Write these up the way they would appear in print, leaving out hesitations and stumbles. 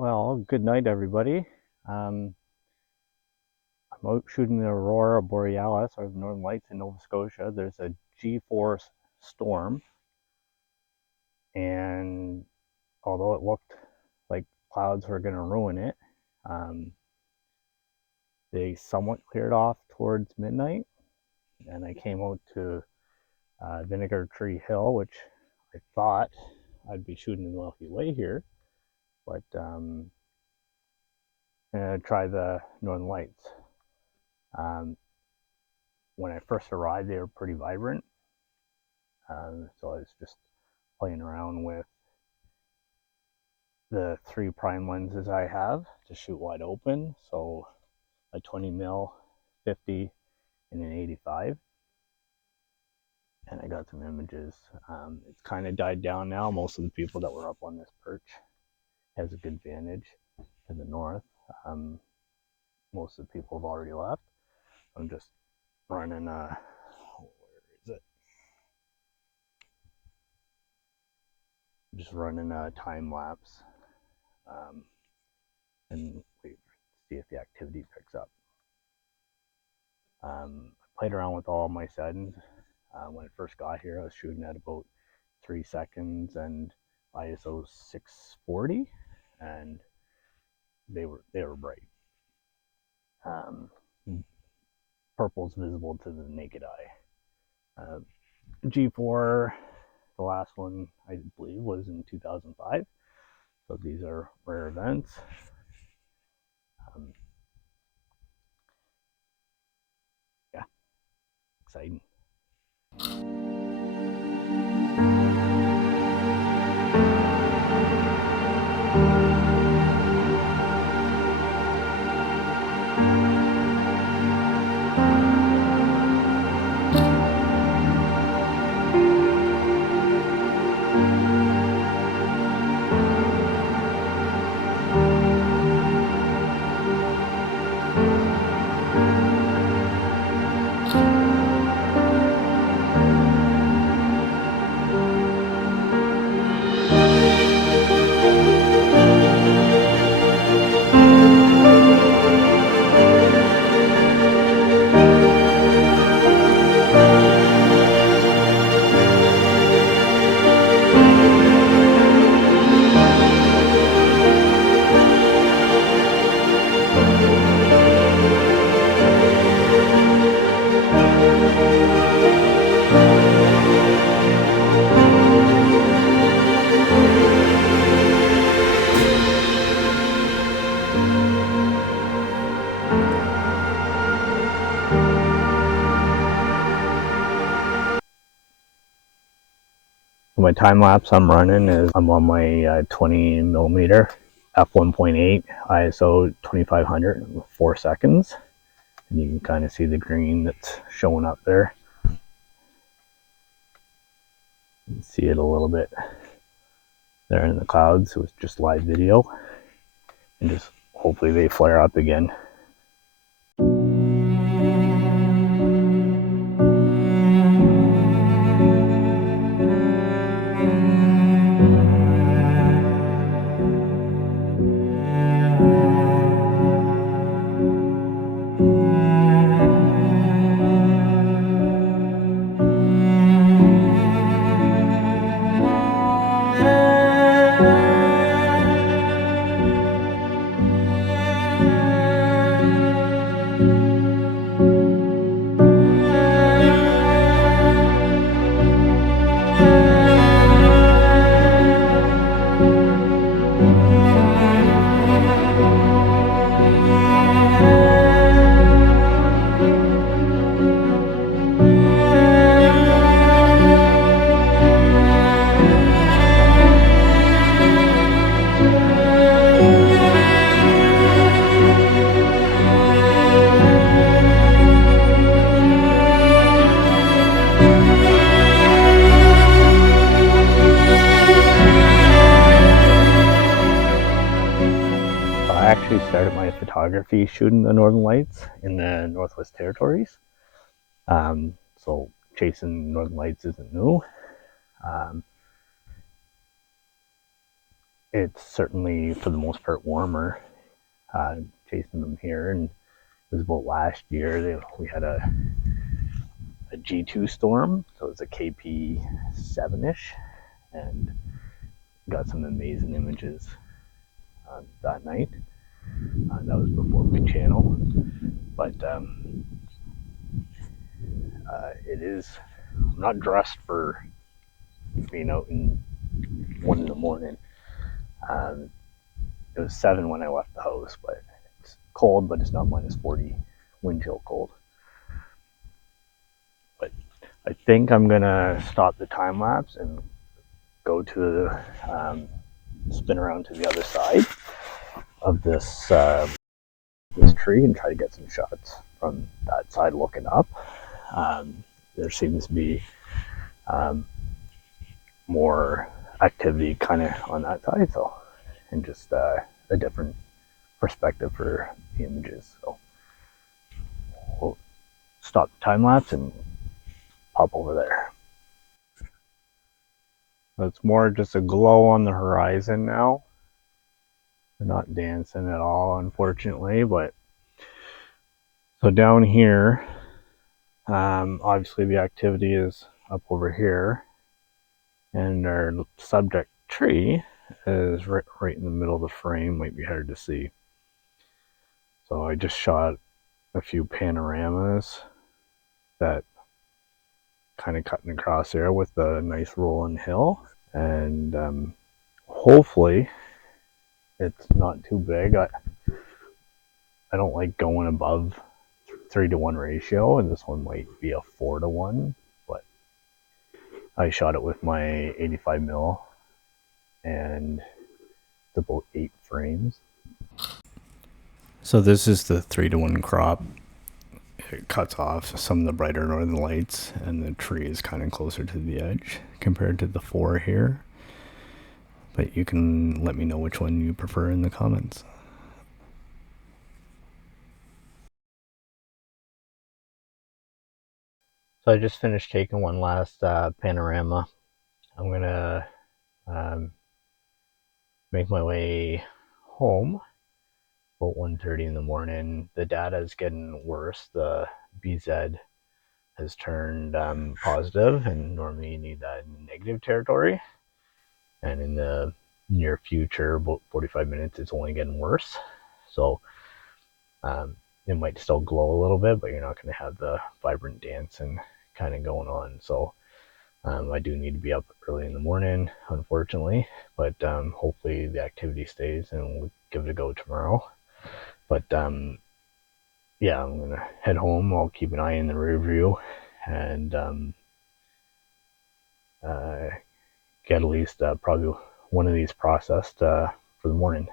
Well, good night, everybody. I'm out shooting the Aurora Borealis, or the Northern Lights in Nova Scotia. There's a G4 storm, and although it looked like clouds were going to ruin it, um, they somewhat cleared off towards midnight, and I came out to Vinegar Tree Hill, which I thought I'd be shooting the Milky Way here, but try the Northern Lights. When I first arrived, they were pretty vibrant, so I was just playing around with the 3 prime lenses I have to shoot wide open, so a 20mm, 50, and an 85, and I got some images. It's kind of died down now. Most of the people that were up on this perch has a good vantage to the north. Most of the people have already left. I'm just running where is it? I'm just running a time lapse and wait, see if the activity picks up. I played around with all my settings. When I first got here, I was shooting at about 3 seconds and ISO 640, and they were bright. Purple's visible to the naked eye. G4, the last one I believe was in 2005. So these are rare events. Yeah, exciting. My time lapse I'm running is I'm on my 20mm f1.8 ISO 2500 with 4 seconds, and you can kind of see the green that's showing up there. You can see it a little bit there in the clouds with just live video, and just hopefully they flare up again. I actually started my photography shooting the Northern Lights in the Northwest Territories. So chasing Northern Lights isn't new. it's certainly for the most part warmer chasing them here. And it was about last year we had a G2 storm, so it was a KP 7-ish, and got some amazing images that night. That was before my channel, but it is. I'm not dressed for being out in 1 in the morning. It was 7 when I left the house, but it's cold, but it's not -40 wind chill cold. But I think I'm gonna stop the time lapse and go to spin around to the other side of this tree and try to get some shots from that side looking up. There seems to be more activity kind of on that side, so, and just a different perspective for the images. So we'll stop the time lapse and pop over there. It's more just a glow on the horizon now. They're not dancing at all, unfortunately, but so down here, obviously the activity is up over here, and our subject tree is right in the middle of the frame. Might be hard to see. So I just shot a few panoramas that kind of cutting across there with a nice rolling hill, and hopefully it's not too big. I don't like going above 3-to-1 ratio, and this one might be a 4-to-1, but I shot it with my 85mm, and it's about 8 frames. So this is the 3-to-1 crop. It cuts off some of the brighter northern lights, and the tree is kind of closer to the edge compared to the 4 here. But you can let me know which one you prefer in the comments. So I just finished taking one last panorama. I'm gonna make my way home about 1:30 in the morning. The data is getting worse. The BZ has turned positive, and normally you need that in negative territory. And in the near future, about 45 minutes, it's only getting worse. So it might still glow a little bit, but you're not going to have the vibrant dancing kind of going on. So I do need to be up early in the morning, unfortunately, but hopefully the activity stays and we'll give it a go tomorrow. But yeah, I'm gonna head home. I'll keep an eye in the rear view and get at least probably one of these processed for the morning.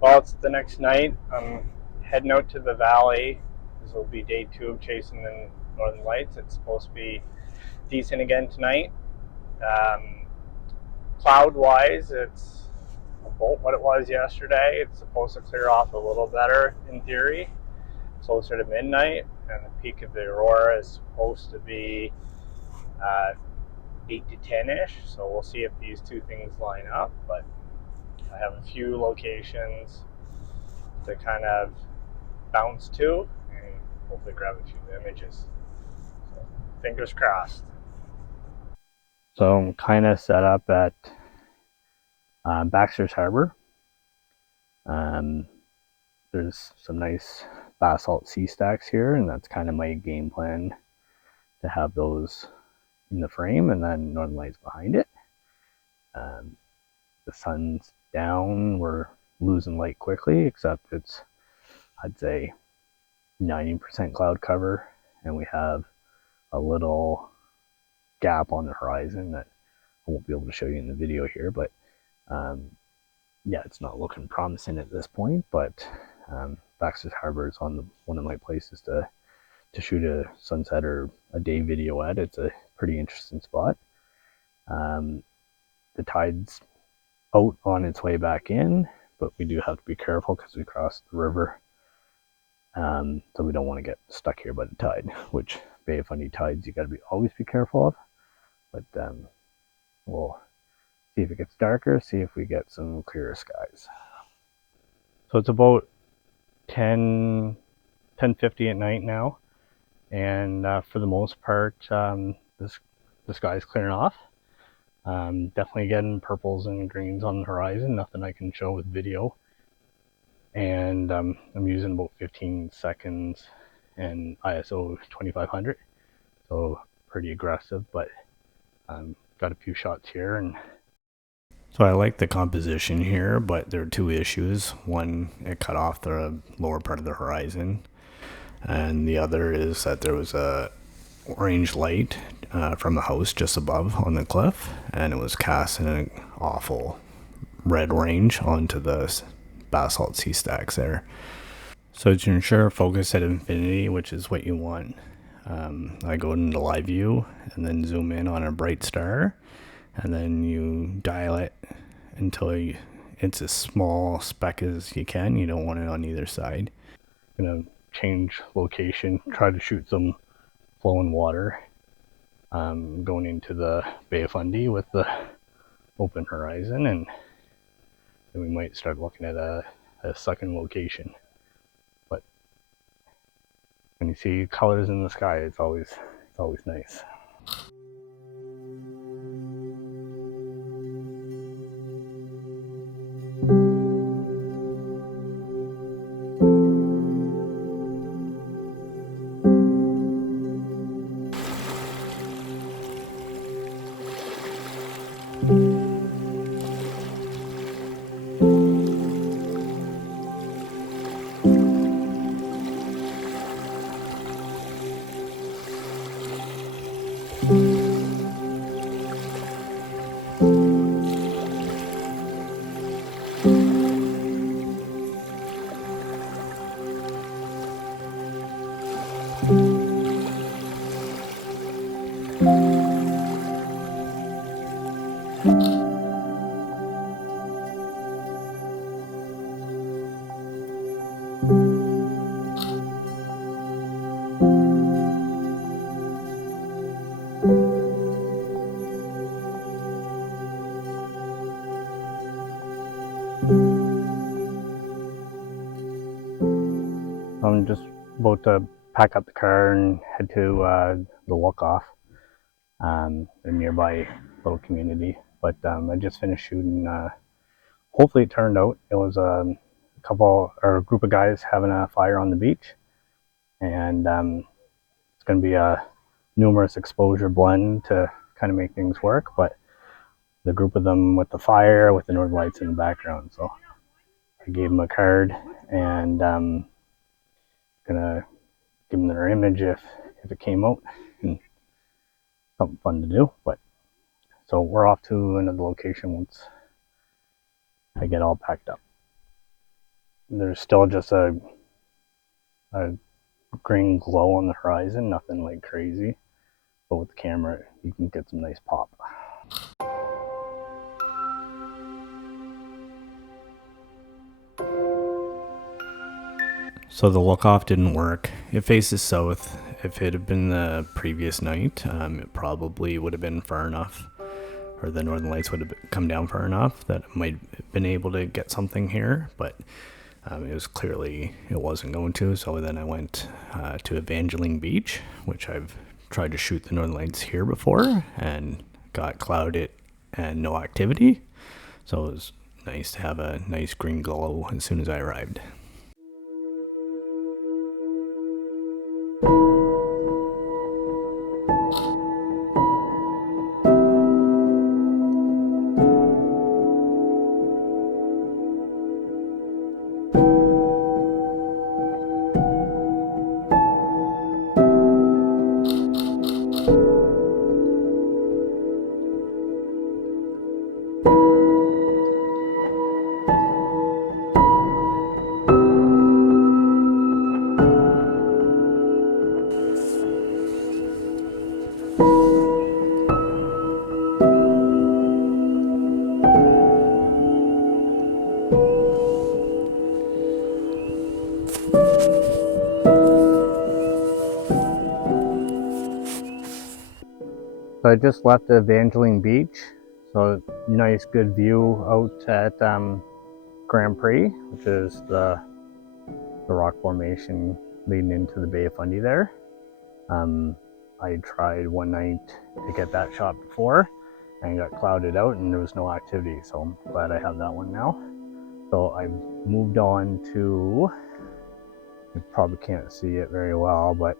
Well, it's the next night. I'm heading out to the valley. This will be day 2 of chasing the northern lights. It's supposed to be decent again tonight. Cloud-wise, it's about what it was yesterday. It's supposed to clear off a little better in theory, closer to midnight, and the peak of the aurora is supposed to be 8 to 10-ish. So we'll see if these two things line up. But I have a few locations to kind of bounce to and hopefully grab a few images. So, fingers crossed. So I'm kind of set up at Baxter's Harbour. There's some nice basalt sea stacks here, and that's kind of my game plan, to have those in the frame and then northern lights behind it. The sun's down, we're losing light quickly, except it's, I'd say, 90% cloud cover, and we have a little gap on the horizon that I won't be able to show you in the video here, but yeah, it's not looking promising at this point. But Baxter's Harbour is on one of my places to shoot a sunset or a day video at. It's a pretty interesting spot. The tide's out on its way back in, but we do have to be careful because we crossed the river. So we don't want to get stuck here by the tide, which Bay of Fundy tides you got to always be careful of. But we'll see if it gets darker, see if we get some clearer skies. So it's about 10:50 at night now, and for the most part, the sky's clearing off. Definitely getting purples and greens on the horizon, nothing I can show with video. And I'm using about 15 seconds and ISO 2500, so pretty aggressive, but got a few shots here. And so I like the composition here, but there are two issues. One, it cut off the lower part of the horizon, and the other is that there was a orange light from the house just above on the cliff, and it was casting an awful red range onto the basalt sea stacks there. So to ensure focus at infinity, which is what you want, I go into live view and then zoom in on a bright star, and then you dial it until it's as small speck as you can. You don't want it on either side. I'm gonna change location, try to shoot some flowing water, going into the Bay of Fundy with the open horizon, and then we might start looking at a second location. But when you see colors in the sky, it's always nice. I'm just about to pack up the car and head to the walk-off, a nearby little community. But I just finished shooting. Hopefully it turned out. It was a group of guys having a fire on the beach, and it's going to be a numerous exposure blend to kind of make things work. But the group of them with the fire, with the northern lights in the background. So I gave them a card, and gonna give them their image if it came out, and something fun to do. But so we're off to another location once I get all packed up. There's still just a green glow on the horizon, nothing like crazy, but with the camera you can get some nice pop. So the look-off didn't work. It faces south. If it had been the previous night, it probably would have been far enough, or the northern lights would have come down far enough that I might have been able to get something here, but it was clearly it wasn't going to. So then I went to Evangeline Beach, which I've tried to shoot the northern lights here before, and got clouded and no activity. So it was nice to have a nice green glow as soon as I arrived. I just left Evangeline Beach. So nice, good view out at Grand Pré, which is the rock formation leading into the Bay of Fundy there. I tried one night to get that shot before and got clouded out and there was no activity, so I'm glad I have that one now. So I've moved on to, you probably can't see it very well, but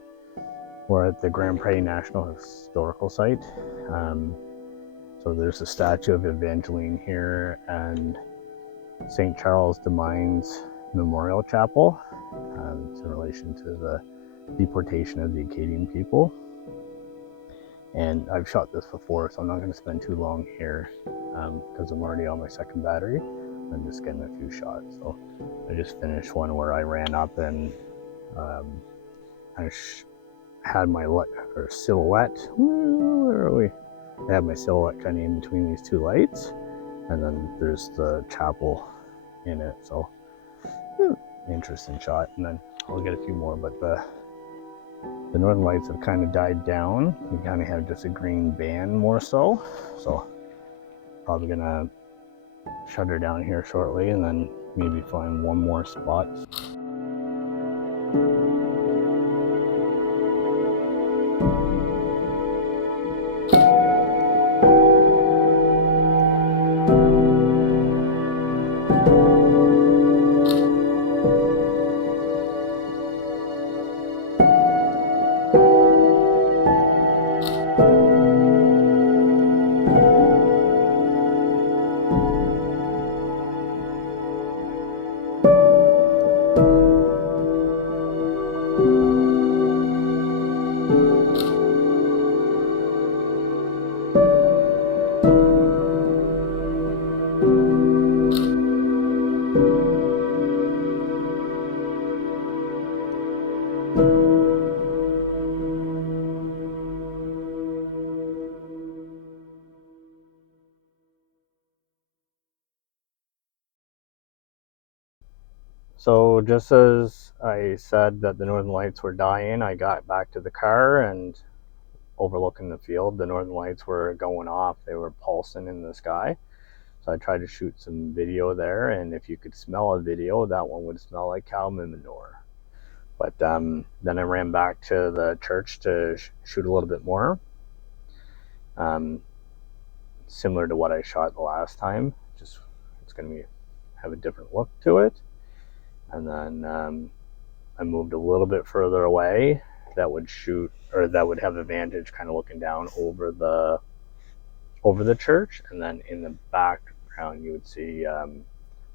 we're at the Grand Pré National Historical Site. So there's a statue of Evangeline here and St. Charles de Mines Memorial Chapel. It's in relation to the deportation of the Acadian people. And I've shot this before, so I'm not going to spend too long here because I'm already on my second battery. I'm just getting a few shots. So I just finished one where I ran up and I had my silhouette. Where are we? I have my silhouette kind of in between these two lights, and then there's the chapel in it. So interesting shot. And then I'll get a few more, but the northern lights have kind of died down. We kind of have just a green band more so. So probably gonna shut her down here shortly and then maybe find one more spot. So just as I said that the northern lights were dying, I got back to the car and overlooking the field, the northern lights were going off. They were pulsing in the sky. So I tried to shoot some video there, and if you could smell a video, that one would smell like cow manure. But then I ran back to the church to shoot a little bit more. Similar to what I shot the last time, just it's going to have a different look to it. And then I moved a little bit further away that would shoot, or that would have a vantage kind of looking down over the church, and then in the background you would see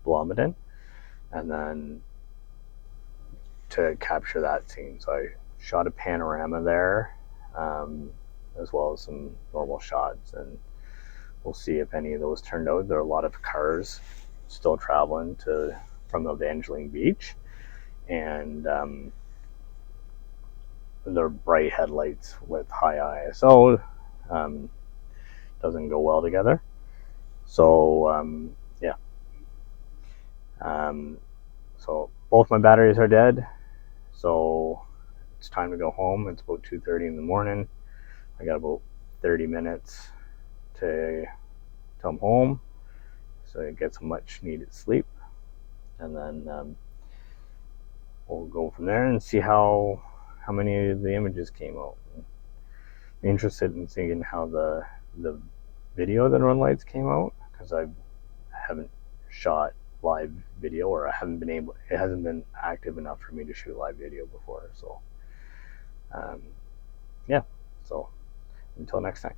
Blomidon, and then to capture that scene, so I shot a panorama there, as well as some normal shots, and we'll see if any of those turned out. There are a lot of cars still traveling from Evangeline Beach, and they're bright headlights with high ISO. Doesn't go well together. So yeah. So both my batteries are dead. So it's time to go home. It's about 2:30 in the morning. I got about 30 minutes to come home, so I get some much needed sleep, and then we'll go from there and see how many of the images came out. I'm interested in seeing how the video of the northern lights came out, because I haven't shot live video, or it hasn't been active enough for me to shoot live video before. So yeah, so until next time.